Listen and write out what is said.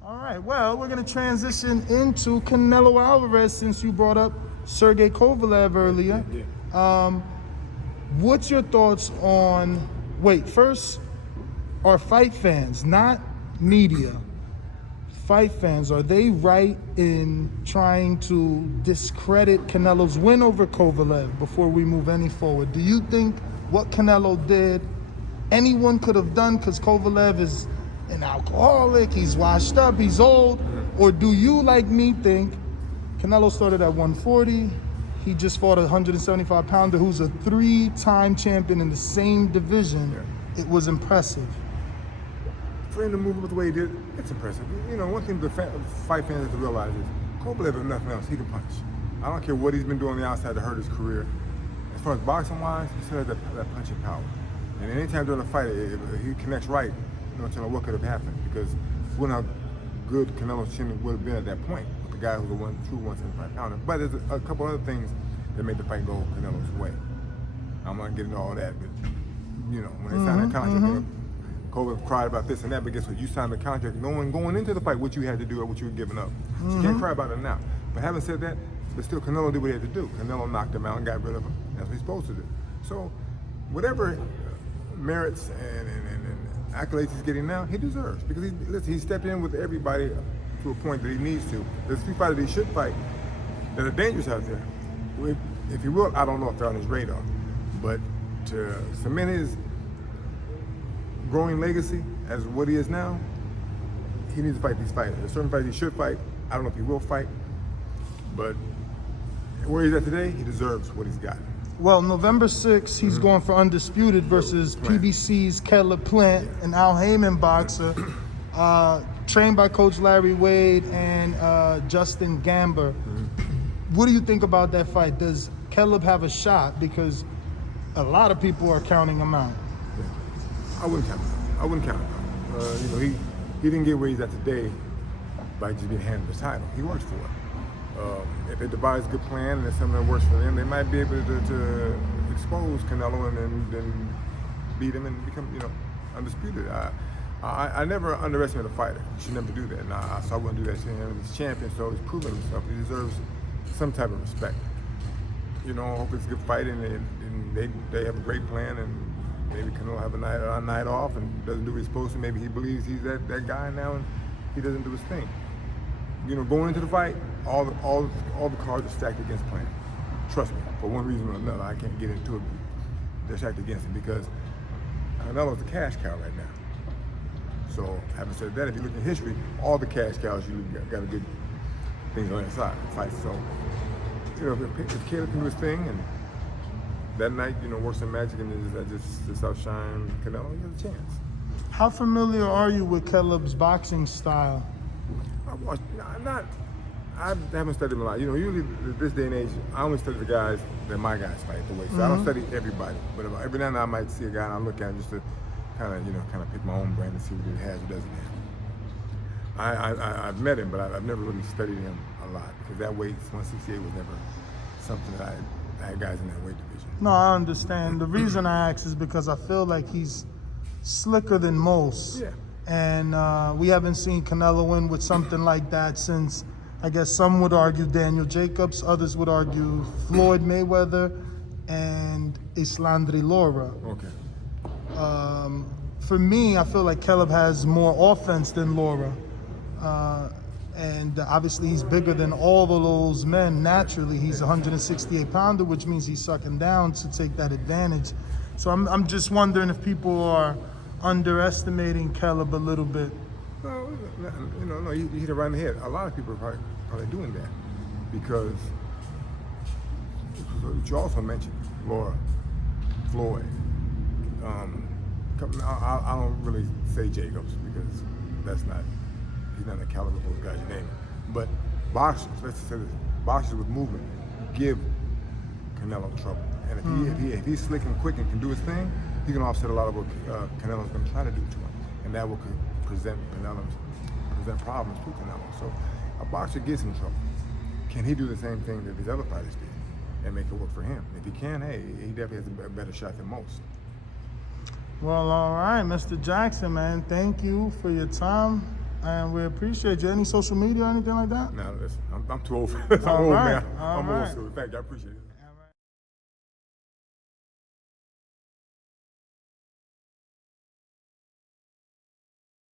All right, well, we're going to transition into Canelo Alvarez since you brought up Sergey Kovalev earlier. What's your thoughts on, first, are fight fans, not media, fight fans, are they right in trying to discredit Canelo's win over Kovalev before we move any forward? Do you think what Canelo did, anyone could have done because Kovalev is an alcoholic, he's washed up, he's old? Or do you, like me, think Canelo started at 140, he just fought a 175-pounder who's a 3-time champion in the same division? It was impressive. For him to move up the way he did, it's impressive. You know, one thing the fight fans have to realize is Kovalev, if nothing else, he can punch. I don't care what he's been doing on the outside to hurt his career. As far as boxing-wise, he still has that punching power. And anytime during a fight, if he connects right, you know what could have happened, because we know how good Canelo's chin would have been at that point with the guy who's a true 175-pounder. But there's a couple other things that made the fight go Canelo's way. I'm not getting into all that, but you know, when they signed that contract, Kovalev cried about this and that, but guess what? You signed the contract knowing going into the fight what you had to do or what you were giving up. So you can't cry about it now. But having said that, but still Canelo did what he had to do. Canelo knocked him out and got rid of him. That's what he's supposed to do. So whatever merits and accolades he's getting now, he deserves, because he stepped in with everybody to a point that he needs to. There's 3 fighters that he should fight that are dangerous out there. If he will, I don't know if they're on his radar, but to cement his growing legacy as what he is now, he needs to fight these fighters. There's certain fighters he should fight. I don't know if he will fight, but where he's at today, he deserves what he's got. Well, November 6th, he's going for Undisputed versus PBC's Caleb Plant, an Al Heyman boxer, trained by Coach Larry Wade and Justin Gamber. What do you think about that fight? Does Caleb have a shot? Because a lot of people are counting him out. I wouldn't count him out. I wouldn't count him out. You know, he didn't get where he's at today by just being handed the title. He works for it. If they devise a good plan and it's something that works for them, they might be able to expose Canelo and then beat him and become, you know, undisputed. I never underestimate a fighter. You should never do that. So I wouldn't do that to him. He's champion, so he's proven himself. He deserves some type of respect. You know, I hope it's a good fight and they have a great plan, and maybe Canelo have a night off and doesn't do what he's supposed to. Maybe he believes he's that guy now and he doesn't do his thing. You know, going into the fight, all the cards are stacked against Plant. Trust me, for one reason or another, I can't get into it. They're stacked against him because Canelo's a cash cow right now. So, having said that, if you look at history, all the cash cows usually got a good things on their side fight. So, you know, if Caleb can do his thing and that night, you know, work some magic and just outshine Canelo, he has a chance. How familiar are you with Caleb's boxing style? I haven't studied him a lot. You know, usually this day and age, I only study the guys that my guys fight the way. So I don't study everybody. But every now and then I might see a guy and I look at him just to kind of pick my own brain and see what he has or doesn't have. I've met him, but I've never really studied him a lot, because that weight, 168, was never something that I had guys in that weight division. No, I understand. The reason I ask is because I feel like he's slicker than most. Yeah. And we haven't seen Canelo win with something like that since, I guess some would argue, Daniel Jacobs, others would argue Floyd Mayweather and Islandri Lara. Okay. For me, I feel like Caleb has more offense than Lara. And obviously he's bigger than all of those men. Naturally, he's a 168-pounder, which means he's sucking down to take that advantage. So I'm just wondering if people are underestimating Caleb a little bit. No, you hit it right in the head. A lot of people are probably doing that because you also mentioned Lara, Floyd. I don't really say Jacobs because he's not the caliber of those guys you name. But boxers, let's say this, boxers with movement give Canelo trouble. And if he's slick and quick and can do his thing, he can offset a lot of what Canelo's going to try to do to him, and that will present problems to Canelo. So a boxer gets in trouble. Can he do the same thing that these other fighters did and make it work for him? If he can, hey, he definitely has a better shot than most. Well, all right, Mr. Jackson, man, thank you for your time. And we appreciate you. Any social media or anything like that? No, listen, I'm too old for this. I'm All old, right, man. all I'm right. old, so thank you. I appreciate it.